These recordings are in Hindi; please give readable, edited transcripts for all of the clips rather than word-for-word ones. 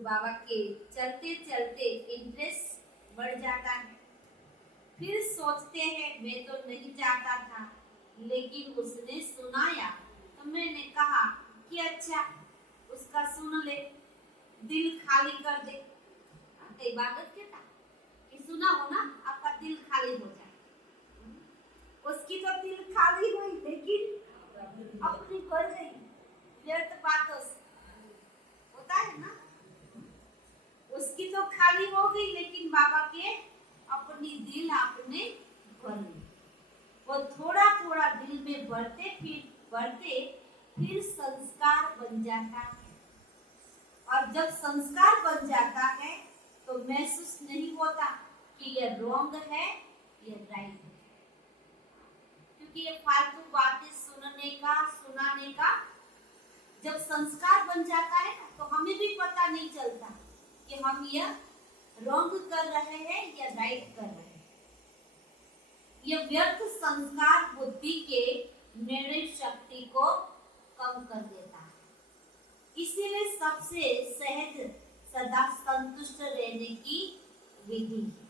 बाबा के चलते चलते इंटरेस्ट बढ़ जाता है। फिर सोचते हैं मैं तो नहीं चाहता था, लेकिन उसने सुनाया तो मैंने कहा कि अच्छा उसका सुन ले, दिल खाली कर दे। इबादत के था कि सुना हो ना, आपका दिल खाली हो जाए। उसकी तो दिल खाली हुई, लेकिन अपनी भर गई व्यर्थ बातों से। होता है ना, उसकी तो खाली हो गई, लेकिन बाबा के अपनी दिल आपने भर ली। वो थोड़ा थोड़ा दिल में बढ़ते फिर संस्कार बन जाता है। और जब संस्कार बन जाता है तो महसूस नहीं होता कि ये रॉन्ग है, ये राइट है। क्योंकि ये फालतू बातें सुनाने का जब संस्कार बन जाता है ना, तो हमें भी पता नहीं चलता कि हम ये रॉन्ग कर रहे हैं या राइट कर रहे हैं। ये व्यर्थ संस्कार बुद्धि के निर्णय शक्ति को कम कर देता है। इसीलिए सबसे सहज सदा संतुष्ट रहने की विधि है।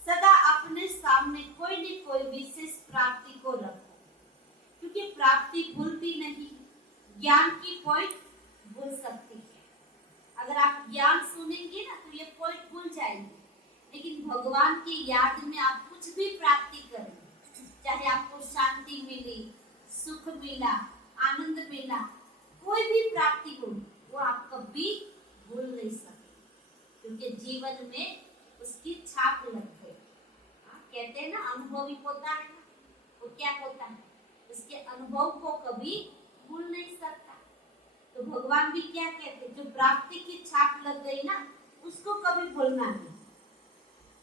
सदा अपने सामने कोई न कोई विशेष प्राप्ति को रखो, क्योंकि प्राप्ति भूलती नहीं। ज्ञान की पॉइंट भूल सकती है। अगर आप ज्ञान सुनेंगे ना तो ये पॉइंट भूल जाएंगे, लेकिन भगवान की याद में आप कुछ भी प्राप्ति करें, चाहे आपको शांति मिली, सुख मिला, आनंद मिला, कोई भी प्राप्ति हो, वो आप कभी भूल नहीं सकते, क्योंकि जीवन में उसकी छाप लग गई। कहते हैं ना, अनुभवी होता है ना, वो क्या होता है, उसके अनुभव को कभी भूल नहीं सकता। तो भगवान भी क्या कहते हैं, जो प्राप्ति की छाप लग गई ना, उसको कभी भूलना नहीं।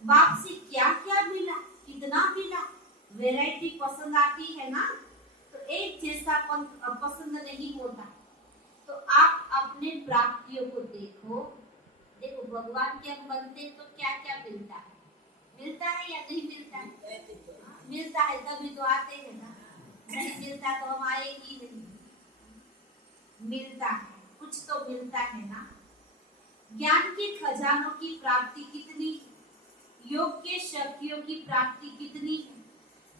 बाप से क्या क्या मिला, कितना मिला, वैरायटी पसंद आती है ना, तो एक जैसा पसंद नहीं होता। तो आप अपने प्राप्तियों को देखो। देखो भगवान के हम बनते तो क्या क्या मिलता है, मिलता है या नहीं मिलता है? मिलता है तभी तो आते हैं ना, नहीं मिलता तो हम आएगी नहीं। मिलता है, कुछ तो मिलता है ना। ज्ञान के खजानों की प्राप्ति कितनी है, योग के शक्तियों की प्राप्ति कितनी है,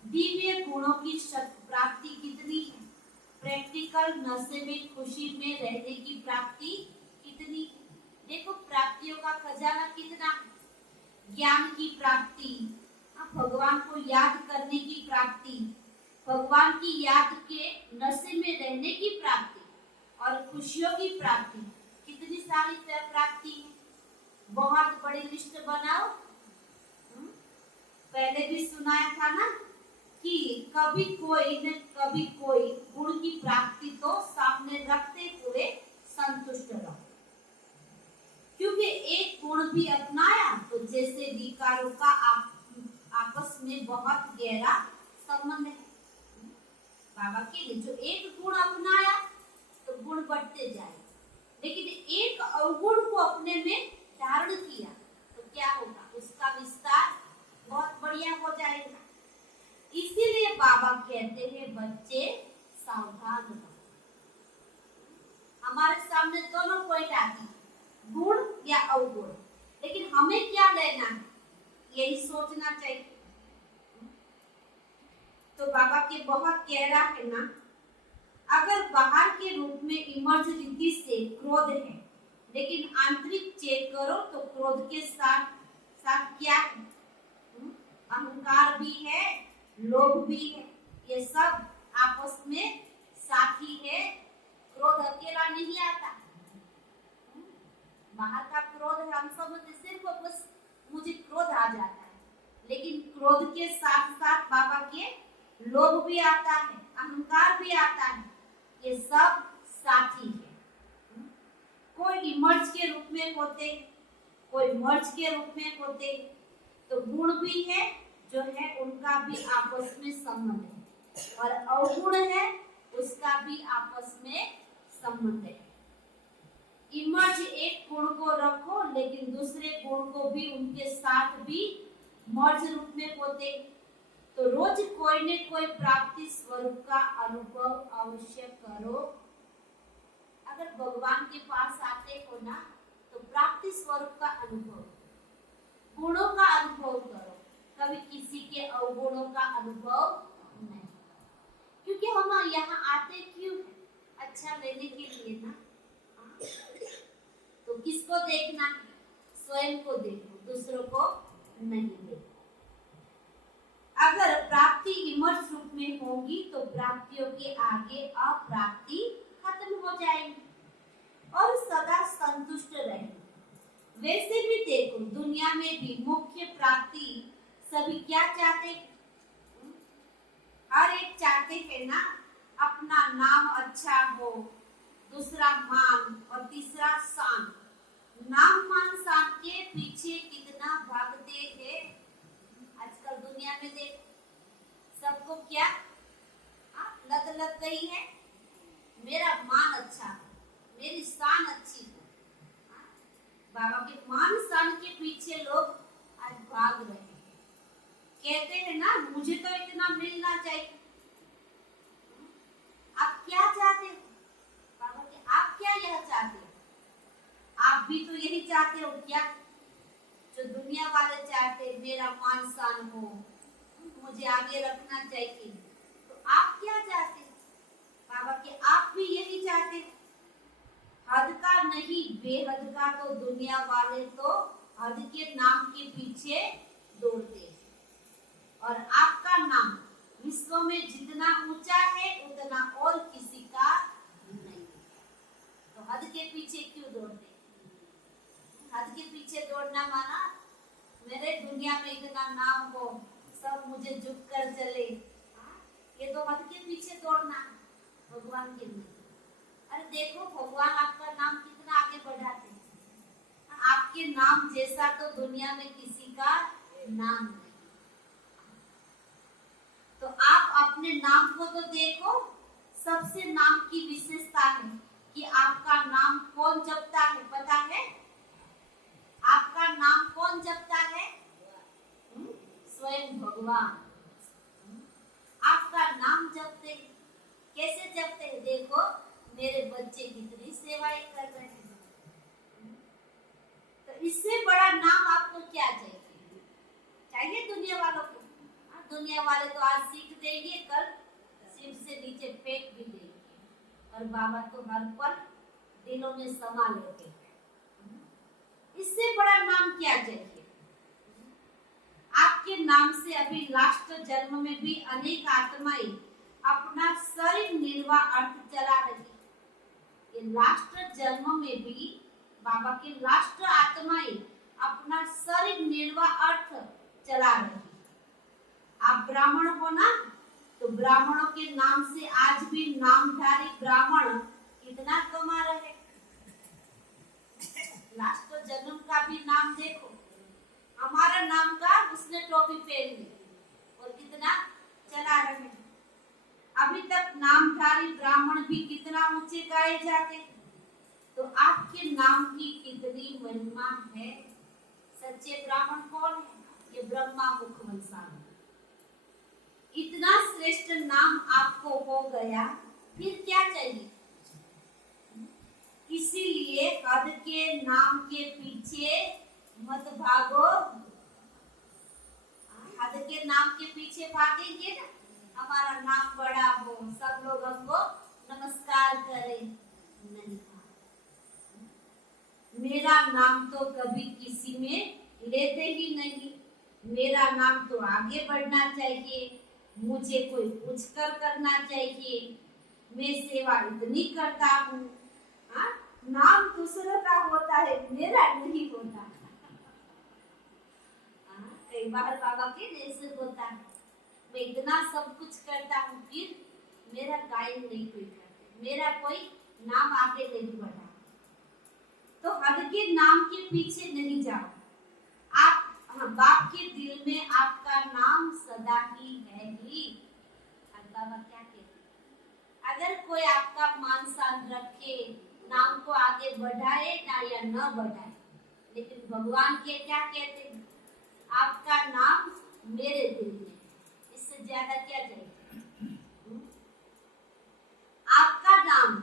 दिव्य गुणों की प्राप्ति कितनी है, प्रैक्टिकल नशे में खुशी में रहने की प्राप्ति कितनी है। देखो प्राप्तियों का खजाना कितना है। ज्ञान की प्राप्ति, भगवान को याद करने की प्राप्ति, भगवान की याद के नशे में रहने की प्राप्ति और खुशियों की प्राप्ति, कितनी सारी प्राप्ति है। बहुत बड़ी लिस्ट बनाओ। पहले भी सुनाया था ना कि कभी कोई न कभी कोई गुण की प्राप्ति तो सामने रखते हुए संतुष्ट रहो, क्योंकि एक गुण भी अपनाया तो जैसे विकारों का आपस में बहुत गहरा संबंध है। बाबा के जो एक गुण अपनाया तो गुण बढ़ते जाए, लेकिन एक अवगुण को अपने में धारण किया तो क्या होगा, उसका विस्तार बहुत बढ़िया हो जाएगा। इसीलिए बाबा कहते हैं बच्चे सावधान रहो। हमारे सामने दोनों पॉइंट आती है, गुण या अवगुण, लेकिन हमें क्या लेना है, यही सोचना चाहिए। तो बाबा के बहुत गहरा है ना, अगर बाहर के रूप में इमर्ज रीति से क्रोध है, लेकिन आंतरिक चेक करो तो क्रोध के साथ साथ क्या है, अहंकार भी है, लोभ भी है, ये सब आपस में साथी है। क्रोध अकेला नहीं आता। बाहर का क्रोध हम सब सिर्फ बस मुझे क्रोध आ जाता है, लेकिन क्रोध के साथ साथ बाबा के लोभ भी आता है, अहंकार भी आता है, ये सब साथी है। कोई इमर्ज के रूप में होते, कोई मर्ज के रूप में होते, तो गुण भी है जो है उनका भी आपस में संबंध है, और अवगुण है उसका भी आपस में संबंध है। इमर्ज एक गुण को रखो, लेकिन दूसरे गुण को भी उनके साथ भी मर्ज रूप में होते, तो रोज कोई न कोई प्राप्ति स्वरूप का अनुभव अवश्य करो। अगर भगवान के पास आते हो ना, तो प्राप्ति स्वरूप का अनुभव, गुणों का अनुभव करो, कभी किसी के अवगुणों का अनुभव नहीं, क्योंकि हम यहाँ आते क्यों है? अच्छा लेने के लिए ना। तो किसको देखना है? स्वयं को देखो, दूसरों को नहीं देखो। अगर प्राप्ति इमर्स रूप में होगी तो प्राप्तियों के आगे अप्राप्ति खत्म हो जाएगी और सदा संतुष्ट रहेंगे। वैसे भी देखो, दुनिया में भी मुख्य प्राप्ति सभी क्या चाहते हैं? हर एक चाहते हैं ना, अपना नाम अच्छा हो, दूसरा मान और तीसरा शान। नाम मान शान के पीछे कितना भागते हैं आजकल दुनिया में। देख, सबको क्या लत लग गई है, मेरा मान अच्छा, मेरी शान अच्छी हो। बाबा के मान शान के पीछे लोग आज भाग रहे हैं। कहते हैं ना, मुझे तो इतना मिलना चाहिए। आप क्या चाहते हो? बाबा के आप क्या यह चाहते हो? आप भी तो यही चाहते हो क्या जो दुनिया वाले चाहते, मेरा मान शान हो, मुझे आगे रखना चाहिए। तो आप क्या चाहते हो? बाबा के आप भी यही चाहते हो। हद का नहीं, बेहद का तो दुनिया वाले तो हद के नाम के पीछे दौड़ते हैं। और आपका नाम विश्व में जितना ऊंचा है उतना और किसी का नहीं। तो हद के पीछे क्यों दौड़ते? हद के पीछे दौड़ना माना मेरे दुनिया में इतना नाम हो, सब मुझे झुक कर चले, ये तो हद के पीछे दौड़ना, भगवान के लिए। अरे देखो, भगवान आपका नाम कितना आगे बढ़ाते हैं। आपके नाम जैसा तो दुनिया में किसी का नाम नहीं। तो आप अपने नाम को तो देखो। सबसे नाम की विशेषता है कि आपका नाम कौन जपता है, पता है? आपका नाम कौन जपता है? स्वयं भगवान आपका नाम जपते हैं। कैसे जपते हैं? देखो, मेरे बच्चे कितनी सेवाएं कर रहे हैं। तो इससे बड़ा नाम आपको क्या चाहिए? चाहिए दुनिया वालों को? दुनिया वाले तो आज सीख देंगे, कल सिर से नीचे फेंक भी देंगे, और बाबा तो हर पल दिलों में समा लेते हैं। इससे बड़ा नाम क्या चाहिए? आपके नाम से अभी लास्ट जन्म में भी अनेक आत्माएं अपना शरीर निर्वाह अर्थ चला रही। ये लास्ट जन्म में भी बाबा के लास्ट आत्माएं अपना शरीर निर्वाह अर्थ चला रही। आप ब्राह्मण हो ना, तो ब्राह्मणों के नाम से आज भी नामधारी ब्राह्मण कितना कमा रहे। लास्ट जन्म का भी नाम देखो, हमारा नाम का उसने टोपी पहन ली और कितना चला रहे। अभी तक नामधारी ब्राह्मण भी कितना ऊंचे गाए जाते। तो आपके नाम की कितनी महिमा है। सच्चे ब्राह्मण कौन है? ये ब्रह्मा मुखवंशावली। इतना श्रेष्ठ नाम आपको हो गया, फिर क्या चाहिए? इसीलिए हद के नाम के पीछे मत भागो। हद के नाम के पीछे भागेंगे ना, हमारा नाम बड़ा हो, सब लोग हमको नमस्कार करें, नहीं। मेरा नाम तो कभी किसी में लेते ही नहीं। मेरा नाम तो आगे बढ़ना चाहिए, मुझे कोई पूछकर करना चाहिए। मैं सेवा इतनी करता हूँ, नाम दूसरों का होता है, मेरा नहीं होता। कई बार बाबा के जैसे होता है, मैं इतना सब कुछ करता हूँ, फिर मेरा गायन नहीं कोई करते, मेरा कोई नाम आगे नहीं बढ़ा। तो हद के नाम के पीछे नहीं जाओ। आप बाप के दिल में आपका नाम सदा ही है ही। बाबा क्या कहते? अगर कोई आपका मान शान रखे, नाम को आगे बढ़ाए ना या न बढ़ाए, लेकिन भगवान के क्या कहते हैं? आपका नाम मेरे दिल में, इससे ज्यादा क्या चाहिए? आपका नाम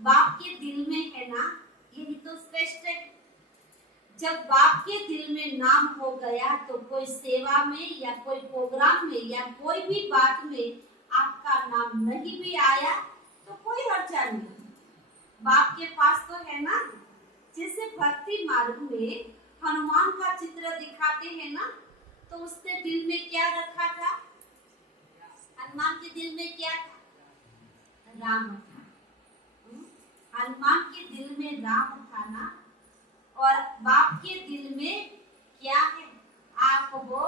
बाप के दिल में है ना, यही तो श्रेष्ठ है। जब बाप के दिल में नाम हो गया तो कोई सेवा में या कोई प्रोग्राम में या कोई भी बात में आपका नाम नहीं भी आया तो कोई हर्जा नहीं। बाप के पास तो है ना। जैसे भक्ति मार्ग में हनुमान का चित्र दिखाते हैं ना, तो उसने दिल में क्या रखा था? हनुमान के दिल में क्या था? राम था। हनुमान के दिल में राम था ना। और बाप के दिल में क्या है? आप हो।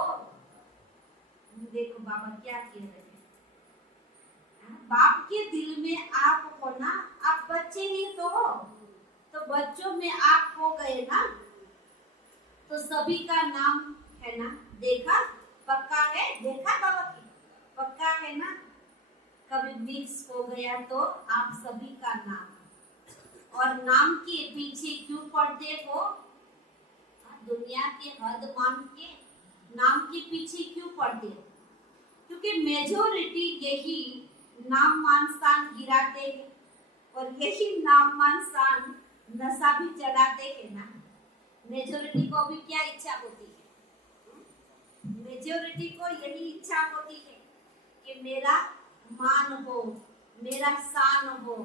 देखो बाबा क्या कह रहे हैं, बाप के दिल में आप हो ना। आप बच्चे ही तो हो, तो बच्चों में आप हो गए ना, तो सभी का नाम है ना। देखा पक्का है, देखा बाबा की पक्का है ना। कभी मिक्स हो गया तो आप सभी का नाम, और नाम के पीछे क्यों पड़ते हो? दुनिया के हद मान के नाम के पीछे क्यों पड़ते हो? क्योंकि मेजोरिटी यही नाम मान शान गिराते हैं, और यही नाम मान शान नशा भी चढ़ाते हैं ना। मेजोरिटी को भी क्या इच्छा होती है? मेजोरिटी को यही इच्छा होती है कि मेरा मान हो, मेरा शान हो।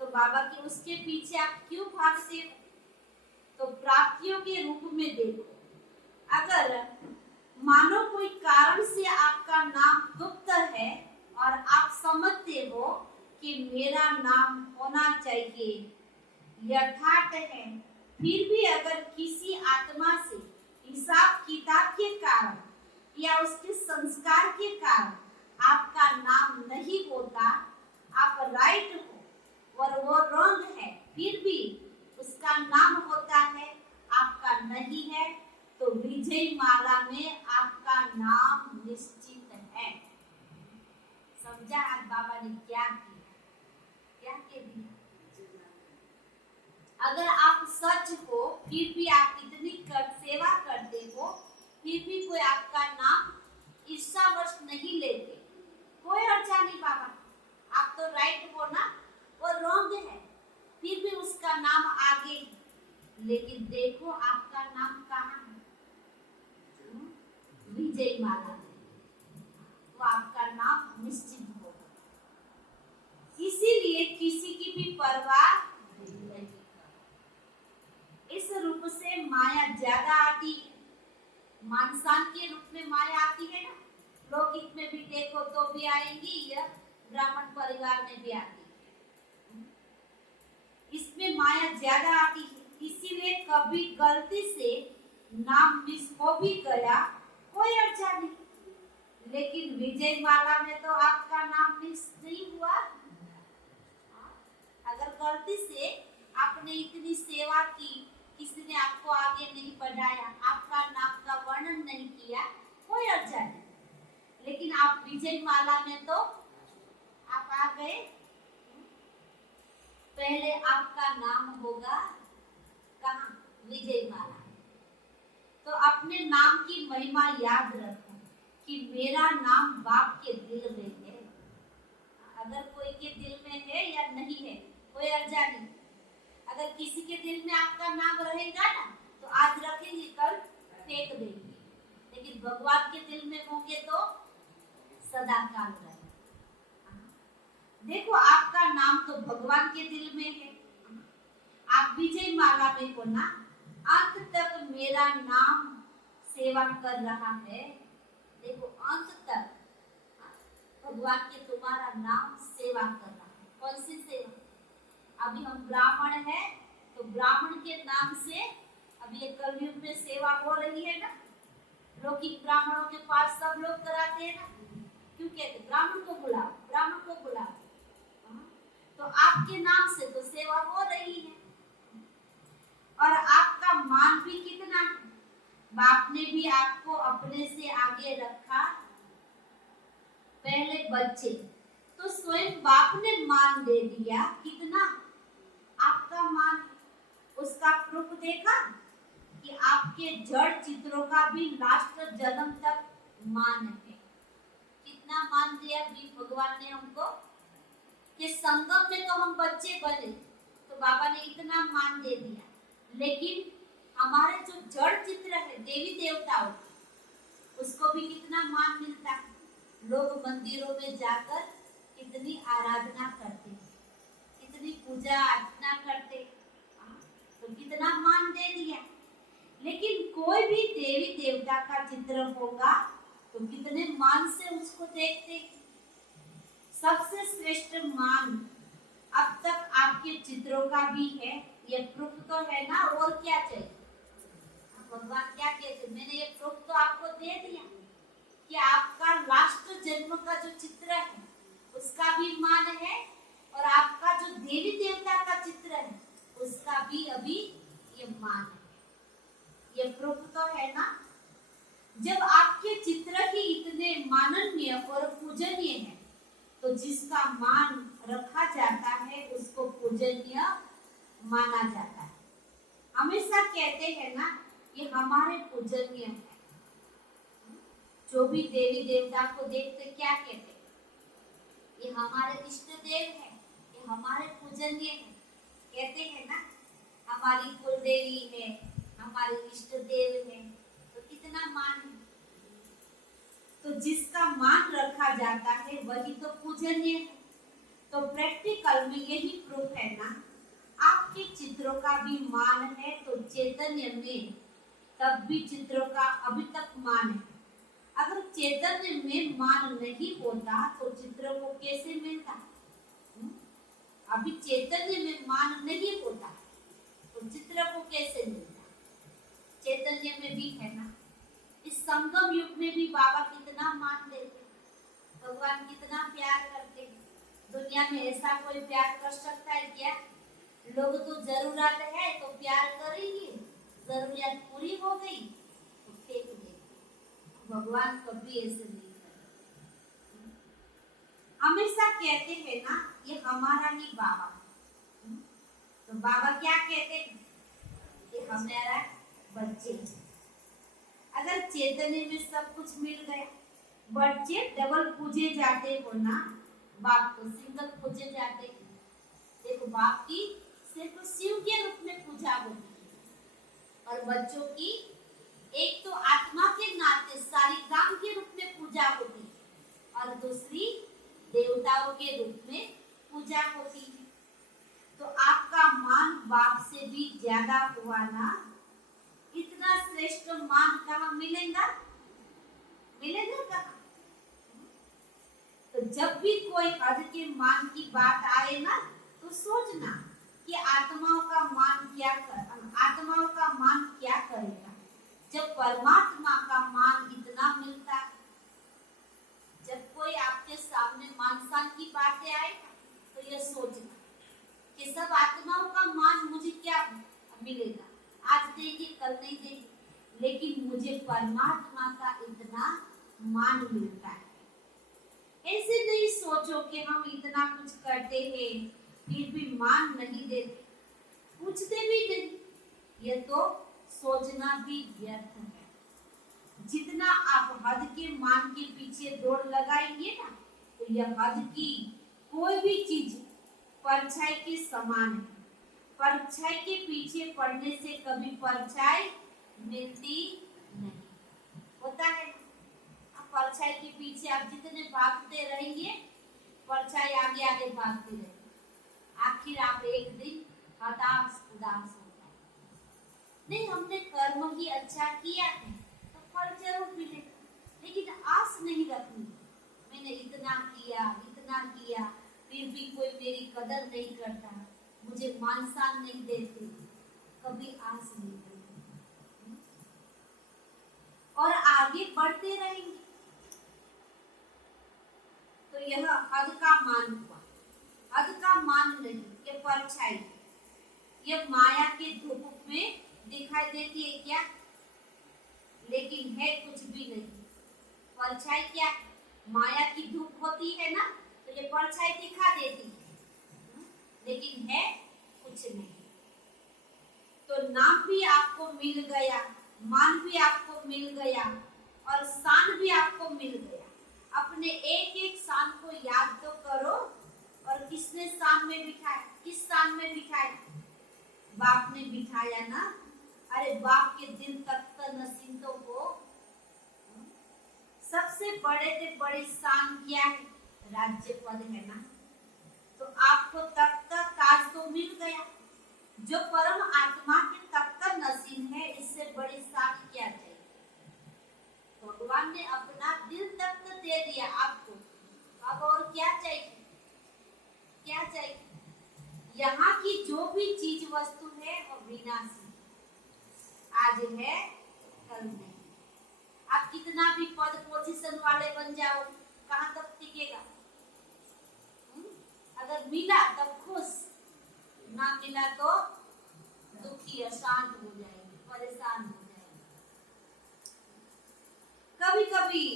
तो बाबा के उसके पीछे आप क्यों भागते हो? तो प्राप्तियों के रूप में देखो। अगर मानो कोई कारण से आपका नाम गुप्त है और आप समझते हो कि मेरा नाम होना चाहिए, यथार्थ है, फिर भी अगर किसी आत्मा से हिसाब किताब के कारण या उसके संस्कार के कारण आपका नाम नहीं होता, आप राइट हो और वो रॉन्ग है, फिर भी उसका नाम होता है, आपका नहीं है, तो विजय माला में आपका नाम निश्चित है। समझा आज बाबा ने क्या किया, क्या कह दिया? अगर आप सच हो, फिर भी आप इतनी सेवा करते हो, फिर भी कोई आपका नाम ईर्ष्यावश नहीं लेते, कोई अर्चा नहीं बाबा, आप तो राइट हो ना, वो रॉन्ग है, फिर भी उसका नाम आगे। लेकिन देखो आपका नाम कहाँ है? विजय माला में, वो आपका नाम निश्चित होगा। इसीलिए किसी की भी परवाह नहीं। इस रूप से माया ज्यादा आती है, मानसान के रूप में माया आती है ना। लौकिक में भी देखो तो भी आएंगी, या ब्राह्मण परिवार में भी आती है, इसमें माया ज्यादा आती है। इसीलिए कभी गलती से नाम मिस हो भी गया, कोई अर्चा नहीं। लेकिन विजय माला में तो आपका नाम मिस नहीं हुआ। अगर गलती से आपने इतनी सेवा की, किसी ने आपको आगे नहीं बढ़ाया, आपका नाम का वर्णन नहीं किया, कोई अर्चा नहीं। लेकिन आप विजय माला में तो आप आ गए। पहले आपका नाम होगा कहाँ? विजय माला। तो अपने नाम की महिमा याद रखो कि मेरा नाम बाप के दिल में है। अगर कोई के दिल में है या नहीं है, कोई अर्जा नहीं। अगर किसी के दिल में आपका नाम रहेगा ना, तो आज रखेंगे, कल फेंक देंगे, लेकिन भगवान के दिल में होंगे तो सदा काल रहेगा। देखो आपका नाम तो भगवान के दिल में है, आप विजय माला में हो ना, अंत तक मेरा नाम सेवा कर रहा है। देखो अंत तक भगवान के तुम्हारा नाम सेवा कर रहा है। कौन सी सेवा? अभी हम ब्राह्मण है, तो ब्राह्मण के नाम से अभी ये कलयुग में सेवा हो रही है ना। लौकिक ब्राह्मणों के पास सब लोग कराते हैं ना, क्यों कहते ब्राह्मण को बुलाओ, ब्राह्मण को बुलाओ। तो आपके नाम से तो सेवा हो रही है, और आपका मान भी कितना है। बाप ने भी आपको अपने से आगे रखा। पहले बच्चे तो स्वयं बाप ने मान दे दिया, कितना आपका मान। उसका प्रूफ देखा कि आपके जड़ चित्रों का भी लास्ट जन्म तक मान है। कितना मान दिया भी भगवान ने हमको, कि संगम में तो हम बच्चे बने, तो बाबा ने इतना मान दे दिया। लेकिन हमारे जो जड़ चित्र है देवी देवताओं, उसको भी कितना मान मिलता है। लोग मंदिरों में जाकर कितनी आराधना करते हैं, कितनी पूजा अर्चना करते हैं, तो कितना मान दे दिया। लेकिन कोई भी देवी देवता का चित्र होगा तो कितने मान से उसको देखते हैं। सबसे श्रेष्ठ मान अब तक आपके चित्रों का भी है, ये प्रूफ तो है ना, और क्या चाहिए। भगवान क्या कहते, मैंने ये प्रूफ तो आपको दे दिया कि आपका लास्ट जन्म का जो चित्र है उसका भी मान है, और आपका जो देवी देवता का चित्र है उसका भी अभी ये मान है। ये प्रूफ तो है ना। जब आपके चित्र ही इतने माननीय और पूजनीय है तो जिसका मान रखा जाता है उसको पूजनीय माना जाता है। हमेशा कहते हैं ना ये हमारे पूजनीय है। जो भी देवी देवता को देखते क्या कहते, ये हमारे इष्ट देव है, ये हमारे पूजनीय है, कहते हैं ना। हमारी कुल देवी है, हमारे इष्ट देव है, तो कितना मान है। तो जिसका मान रखा जाता है वही तो पूजनीय है। तो प्रैक्टिकल में यही प्रूफ है ना। आपके चित्रों का भी मान है तो चैतन्य में तब भी चित्रों का अभी तक मान है। अगर चैतन्य में मान नहीं होता तो चित्रों को कैसे मिलता। अभी चैतन्य में मान नहीं होता तो चित्र को कैसे मिलता। चैतन्य में भी है ना। इस संगम युग में भी बाबा कितना मान देते, भगवान कितना प्यार करते। दुनिया में ऐसा कोई प्यार कर सकता है क्या। लोग तो जरूरत है तो प्यार करेंगे, जरूरत पूरी हो गई तो फेंक देंगे। भगवान कभी ऐसे नहीं करते। हमेशा कहते हैं ना ये हमारा ही बाबा। तो बाबा क्या कहते हैं, ये हमारा बच्चे। अगर चैतन्य में सब कुछ मिल गया, बच्चे डबल पूजे जाते हो ना, बाप को सिंगल पूजे जाते। देखो बाप की सिर्फ शिव के रूप में पूजा होती है और बच्चों की एक तो आत्मा के नाते सालिग्राम के रूप में पूजा होती है और दूसरी देवताओं के रूप में पूजा होती है। तो आपका मान बाप से भी ज्यादा हुआ ना। इतना श्रेष्ठ मान कहाँ मिलेगा, मिलेगा कहाँ। तो जब भी कोई हद के मान की बात आए ना तो सोचना कि आत्माओं का मान क्या करेगा जब परमात्मा का मान इतना मिलता है। जब कोई आपके सामने मान की बातें आए तो ये सोचना कि सब आत्माओं का मान मुझे क्या मिलेगा, आज देंगे कल नहीं देंगे, लेकिन मुझे परमात्मा का इतना मान मिलता है। ऐसे नहीं सोचो कि हम इतना कुछ करते हैं फिर भी मान नहीं देते, पूछते भी नहीं, ये तो सोचना भी व्यर्थ है। जितना आप हद के मान के पीछे दौड़ लगाएंगे ना तो यह हद की कोई भी चीज परछाई के समान है। परछाई के पीछे पड़ने से कभी परछाई मिलती नहीं, होता है। परछाई के पीछे आप जितने भागते रहेंगे परछाई आगे आगे भागती रहेगी, आखिर आप एक दिन हताश उदास हो जाए। नहीं, हमने कर्म ही अच्छा किया है तो फल जरूर मिलेगा, लेकिन आस नहीं रखनी मैंने इतना किया फिर भी कोई मेरी कदर नहीं करता, मुझे मान सम्मान नहीं देते, कभी आस नहीं करते और आगे बढ़ते रहेंगे। तो यह हद का मान हुआ। हद का मान नहीं, ये परछाई, ये माया के धूप में दिखाई देती है क्या, लेकिन है कुछ भी नहीं। परछाई क्या, माया की धूप होती है ना, तो ये परछाई दिखा देती है, लेकिन है कुछ नहीं। तो नाम भी आपको मिल गया, मान भी आपको मिल गया और शान भी आपको मिल गया। अपने एक एक शान को याद तो करो। और किसने शान में बिठाया, किस शान में बिठाया, बाप ने बिठाया ना। अरे बाप के दिल तक तो नसीनतों को सबसे बड़े से बड़ी शान क्या है? राज्य पद है ना। तो आपको तब तक ताज तो मिल गया, जो परम आत्मा के तब तक नसीब है, इससे बड़ी शान क्या चाहिए? भगवान ने अपना दिल तक तो दे दिया आपको, अब और क्या चाहिए? क्या चाहिए? यहाँ की जो भी चीज वस्तु है वो विनाशी, आज है कल नहीं। आप कितना भी पद पोजीशन वाले बन जाओ, कहाँ तक टिकेगा? अगर मिला तब खुश, ना मिला तो दुखी, अशांत हो जाएंगे, परेशान हो जाएंगे। कभी कभी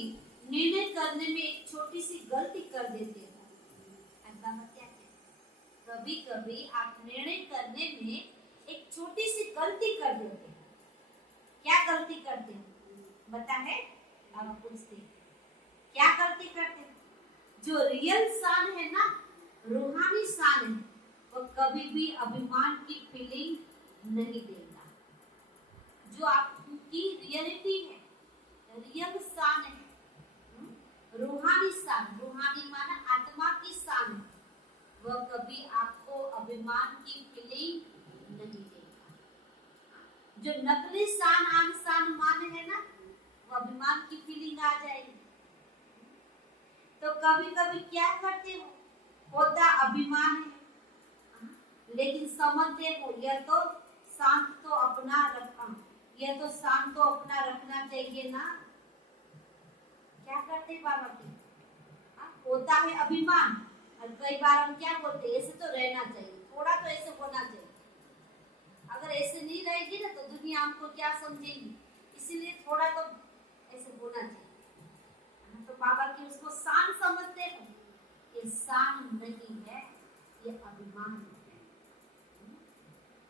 निर्णय करने में एक छोटी सी गलती कर देते हैं, ऐसा क्या है? कभी कभी आप निर्णय करने में एक छोटी सी गलती कर देते हैं। क्या गलती करते हैं? बता है, अब पूछते हैं क्या गलती करते हैं? जो रियल शान है ना, रूहानी शान है, वो कभी भी अभिमान की फीलिंग नहीं देगा। जो आपकी रियलिटी है, रियल शान है, रूहानी शान, रूहानी माना आत्मा की शान है, वह कभी आपको अभिमान की फीलिंग नहीं देगा। जो नकली शान आन शान मान है ना, वो अभिमान की फीलिंग आ जाएगी। तो कभी कभी क्या करते हो, होता अभिमान है, लेकिन समझते हो यह तो शांत तो अपना रखा, यह तो शांत तो अपना रखना चाहिए ना। क्या करते बाबा की, होता है अभिमान, और कई बार हम क्या बोलते हैं, ऐसे तो रहना चाहिए, थोड़ा तो ऐसे होना चाहिए। अगर ऐसे नहीं रहेगी ना तो दुनिया हमको क्या समझेगी, इसीलिए थोड़ा तो ऐसे होना चाहिए। तो बाबा की उसको शान समझते हो, ये शान नहीं है, ये अभिमान है।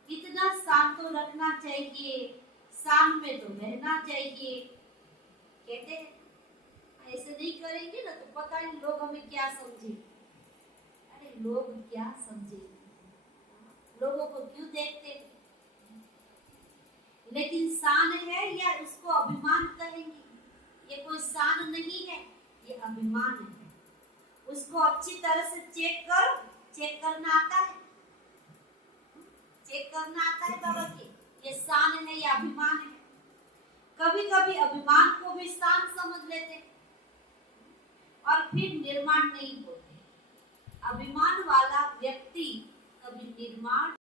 इतना शान तो रखना चाहिए, शान में तो रहना चाहिए। कहते हैं ऐसे नहीं करेंगे ना तो पता नहीं लोग हमें क्या समझेंगे। अरे लोग क्या समझेंगे, लोगों को क्यों देखते? लेकिन शान है या उसको अभिमान कहेंगे? ये कोई शान नहीं है, ये अभिमान है। उसको अच्छी तरह से चेक करो, चेक करना आता है, चेक करना आता है बाबा की, ये शान है या अभिमान है। कभी कभी अभिमान को भी शान समझ लेते और फिर निर्माण नहीं होते। अभिमान वाला व्यक्ति कभी निर्माण